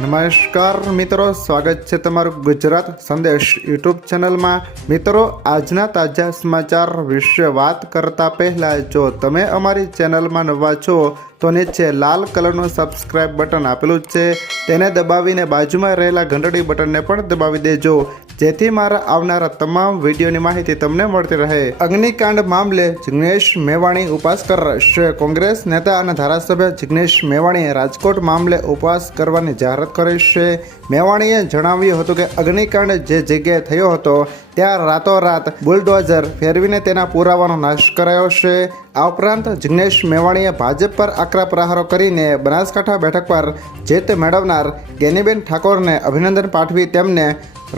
નમસ્કાર મિત્રો, સ્વાગત છે તમારું ગુજરાત સંદેશ યુટ્યુબ ચેનલમાં। મિત્રો, આજના તાજા સમાચાર વિશે વાત કરતા પહેલા જો તમે અમારી ચેનલમાં નવા છો તો નીચે લાલ કલરનું સબસ્ક્રાઇબ બટન આપેલું છે, તેને દબાવીને બાજુમાં રહેલા ઘંટડી બટનને પણ દબાવી દેજો, જેથી મારા આવનારા તમામ વિડીયોની માહિતી તમને મળતી રહે। અગ્નિકાંડ મામલે જિગ્નેશ મેવાણી ઉપવાસ કરશે। કોંગ્રેસ નેતા અને ધારાસભ્ય જિગ્નેશ મેવાણીએ રાજકોટ મામલે ઉપવાસ કરવાની જાહેરાત કરી છે। મેવાણીએ જણાવ્યું હતું કે અગ્નિકાંડ જે જગ્યાએ થયો હતો ત્યાં રાતોરાત બુલડોઝર ફેરવીને તેના પુરાવાનો નાશ કરાયો છે। આ ઉપરાંત જિગ્નેશ મેવાણીએ ભાજપ પર આકરા પ્રહારો કરીને બનાસકાંઠા બેઠક પર જીત મેળવનાર ગેનીબેન ઠાકોરને અભિનંદન પાઠવી તેમને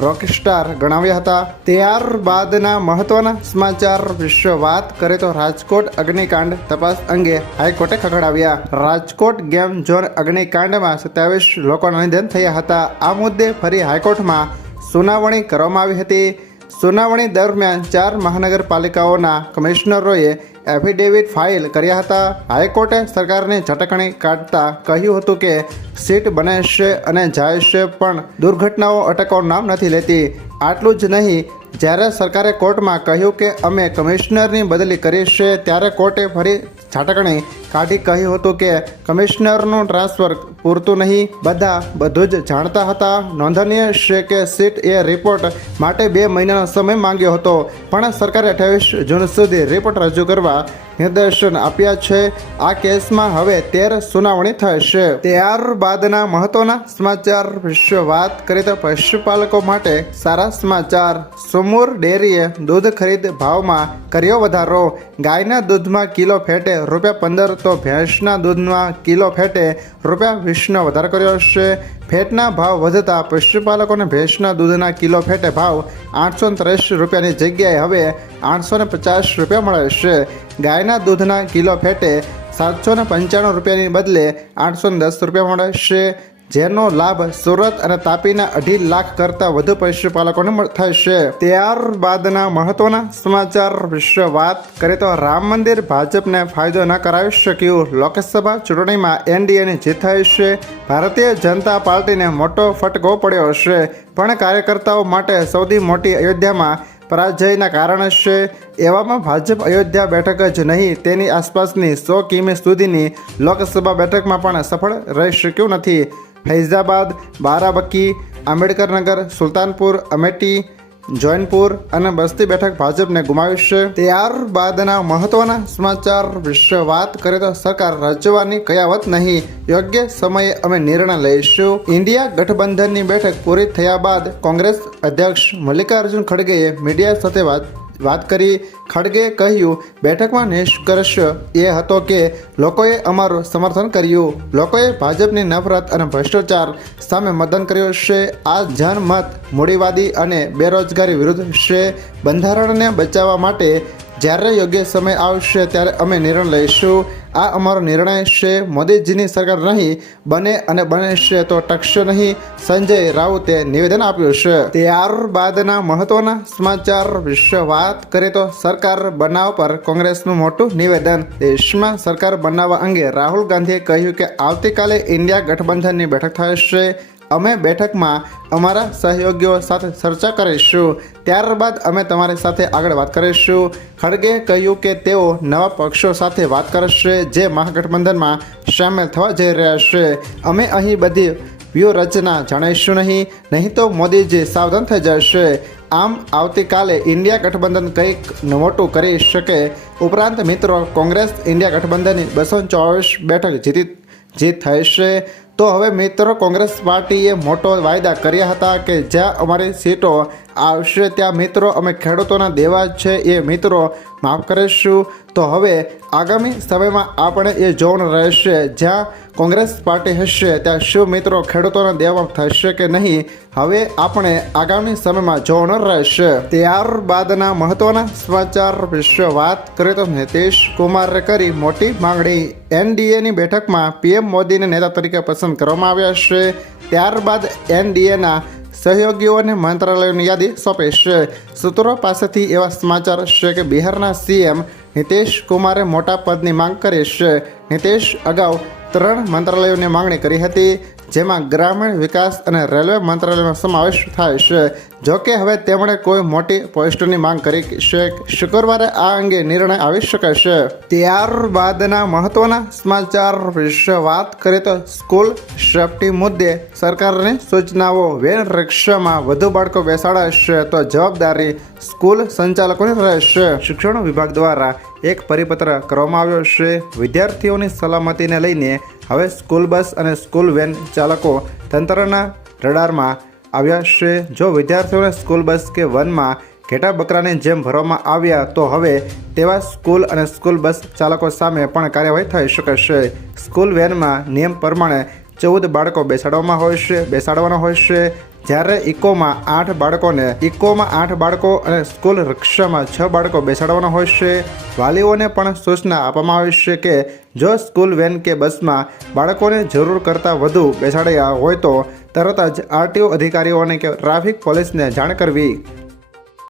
રોકસ્ટાર ગણાવ્યા હતા। ત્યારબાદના મહત્વના સમાચાર વિશે વાત કરીએ તો રાજકોટ અગ્નિકાંડ તપાસ અંગે હાઈકોર્ટે ખખડાવ્યા। રાજકોટ ગેમ ઝોન અગ્નિકાંડમાં 27 લોકોના નિધન થયા હતા। આ મુદ્દે ફરી હાઈકોર્ટમાં સુનાવણી કરવામાં આવી હતી। સુનાવણી દરમિયાન 4 મહાનગરપાલિકાઓના કમિશનરોએ એફિડેવિટ ફાઇલ કર્યા હતા। હાઈકોર્ટે સરકારની ઝટકણી કાઢતા કહ્યું હતું કે સીટ બને છે અને જાય છે, પણ દુર્ઘટનાઓ અટકવાનું નામ નથી લેતી। આટલું જ નહીં, જ્યારે સરકારે કોર્ટમાં કહ્યું કે અમે કમિશનરની બદલી કરી છે, ત્યારે કોર્ટે ફરી ઝાટકણી કાઢી કહ્યું હતું કે કમિશનરનું ટ્રાન્સફર પૂરતું નહીં, બધા બધું જ જાણતા હતા। નોંધનીય છે કે સીટ એ રિપોર્ટ માટે 2 મહિનાનો સમય માંગ્યો હતો, પણ સરકારે 28 જૂન સુધી રિપોર્ટ રજૂ કરવા નિર્દેશન આપ્યા છે। આ કેસમાં હવે 13 સુનાવણી થશે। ત્યારબાદના મહત્વના સમાચાર વિશે વાત કરીએ તો પશુપાલકો માટે સારા સમાચાર। સુમુર ડેરીએ દૂધ ખરીદ ભાવમાં કર્યો વધારો। ગાયના દૂધમાં કિલો ફેટે ₹15 તો ભેંસના દૂધમાં કિલો ફેટે ₹20નો વધારો કર્યો છે। ફેટના ભાવ વધતા પશુપાલકોને ભેંસના દૂધના કિલો ફેટે ભાવ ₹830ની જગ્યાએ હવે ₹850 મળે છે। ગાયના દૂધના કિલો ફેટે ₹795ની બદલે ₹810 મળે છે, જેનો લાભ સુરત અને તાપીના 2.5 લાખ કરતાં વધુ પશુપાલકોને થશે। ત્યારબાદના મહત્વના સમાચાર વિશે વાત કરીએ તો રામ મંદિર ભાજપને ફાયદો ન કરાવી શક્યું। લોકસભા ચૂંટણીમાં એનડીએની જીત થઈ છે। ભારતીય જનતા પાર્ટીને મોટો ફટકો પડ્યો છે, પણ કાર્યકર્તાઓ માટે સૌથી મોટી અયોધ્યામાં પરાજયના કારણે છે। એવામાં ભાજપ અયોધ્યા બેઠક જ નહીં, તેની આસપાસની 100 કિમી સુધીની લોકસભા બેઠકમાં પણ સફળ રહી શક્યું નથી। ફૈઝાબાદ, બારાબંકી, આંબેડકરનગર, સુલતાનપુર, અમેઠી, જૌનપુર અને બસ્તી બેઠક ભાજપને ગુમાવી છે। ત્યારબાદના મહત્વના સમાચાર વિશે વાત કરીએ તો સરકાર રચવાની કયાવત નહીં, યોગ્ય સમયે અમે નિર્ણય લઈશું। ઇન્ડિયા ગઠબંધનની બેઠક પૂરી થયા બાદ કોંગ્રેસ અધ્યક્ષ મલ્લિકાર્જુન ખડગેએ મીડિયા સાથે વાત કરી। ખડગેએ કહ્યું, બેઠકમાં નિષ્કર્ષ એ હતો કે લોકોએ અમારું સમર્થન કર્યું, લોકોએ ભાજપની નફરત અને ભ્રષ્ટાચાર સામે મતદાન કર્યું છે। આ જનમત મૂડીવાદી અને બેરોજગારી વિરુદ્ધ છે। બંધારણને બચાવવા માટે જ્યારે યોગ્ય સમય આવશે ત્યારે અમે નિર્ણય લઈશું। આ અમારો નિર્ણય છે। મોદીજીની સરકાર નહીં બને અને બનશે તો ટકશે નહીં, સંજય રાઉતે નિવેદન આપ્યું છે। ત્યારબાદના મહત્વના સમાચાર વિશે વાત કરીએ તો સરકાર બનાવવા પર કોંગ્રેસનું મોટું નિવેદન। દેશમાં સરકાર બનાવવા અંગે રાહુલ ગાંધીએ કહ્યું કે આવતીકાલે ઇન્ડિયા ગઠબંધનની બેઠક થશે। અમે બેઠકમાં અમારા સહયોગીઓ સાથે ચર્ચા કરીશું, ત્યારબાદ અમે તમારી સાથે આગળ વાત કરીશું। ખડગેએ કહ્યું કે તેઓ નવા પક્ષો સાથે વાત કરશે જે મહાગઠબંધનમાં સામેલ થવા જઈ રહ્યા છે। અમે અહીં બધી વ્યૂહરચના જાણીશું નહીં તો મોદીજી સાવધાન થઈ જશે। આમ આવતીકાલે ઇન્ડિયા ગઠબંધન કંઈક મોટું કરી શકે। ઉપરાંત મિત્રો, કોંગ્રેસ ઇન્ડિયા ગઠબંધનની 224 બેઠક જીત થઈ છે। તો હવે મિત્રો, કોંગ્રેસ પાર્ટીએ મોટો વાયદા કર્યા હતા કે જ્યાં અમારી સીટો આવશે ત્યાં મિત્રો અમે ખેડૂતોના દેવા છે એ મિત્રો માફ કરીશું। તો હવે આગામી સમયમાં આપણે એ જોવાનું રહેશે, જ્યાં કોંગ્રેસ પાર્ટી હશે ત્યાં શું મિત્રો ખેડૂતોના દેવા થશે કે નહીં, હવે આપણે આગામી સમયમાં જોવાનું રહેશે। ત્યારબાદના મહત્વના સમાચાર વિશે વાત કરીએ તો નીતિશ કુમારે કરી મોટી માંગણી। એનડીએની બેઠકમાં પીએમ મોદીને નેતા તરીકે પસંદ કરવામાં આવ્યા છે। ત્યારબાદ એનડીએના સહયોગીઓને મંત્રાલયોની યાદી સોંપી છે। સૂત્રો પાસેથી એવા સમાચાર છે કે બિહારના સીએમ નીતિશ કુમારે મોટા પદની માંગ કરી છે। નીતિશ અગાઉ 3 મંત્રાલયોની માંગણી કરી હતી, જેમાં ગ્રામીણ વિકાસ અને રેલવે મંત્રાલયનો સમાવેશ થાય છે. જો કે હવે તેમણે કોઈ મોટી પોસ્ટની માંગ કરી છે. શુક્રવારે આ અંગે નિર્ણય આવી શકે છે. ત્યારબાદના મહત્વના સમાચાર વિશે વાત કરીએ તો સ્કૂલ સેફટી મુદ્દે સરકારની સૂચનાઓ. વેન રિક્ષામાં વધુ બાળકો બેસાડાશે તો જવાબદારી સ્કૂલ સંચાલકોની રહેશે. શિક્ષણ વિભાગ દ્વારા એક પરિપત્ર કરવામાં આવ્યો છે. વિદ્યાર્થીઓની સલામતીને લઈને હવે સ્કૂલ બસ અને સ્કૂલ વેન ચાલકો તંત્રના રડારમાં આવ્યા છે. જો વિદ્યાર્થીઓને સ્કૂલ બસ કે વનમાં ઘેટા બકરાની જેમ ભરવામાં આવ્યા તો હવે તેવા સ્કૂલ અને સ્કૂલ બસ ચાલકો સામે પણ કાર્યવાહી થઈ શકે છે. સ્કૂલ વેનમાં નિયમ પ્રમાણે 14 બાળકો બેસાડવાના હોય છે, જ્યારે ઇકોમાં 8 બાળકો અને સ્કૂલ રિક્ષામાં 6 બાળકો બેસાડવાના હોય છે. વાલીઓને પણ સૂચના આપવામાં આવી છે કે જો સ્કૂલ વેન કે બસમાં બાળકોને જરૂર કરતાં વધુ બેસાડ્યા હોય તો તરત જ આરટીઓ અધિકારીઓને કે ટ્રાફિક પોલીસને જાણ કરવી.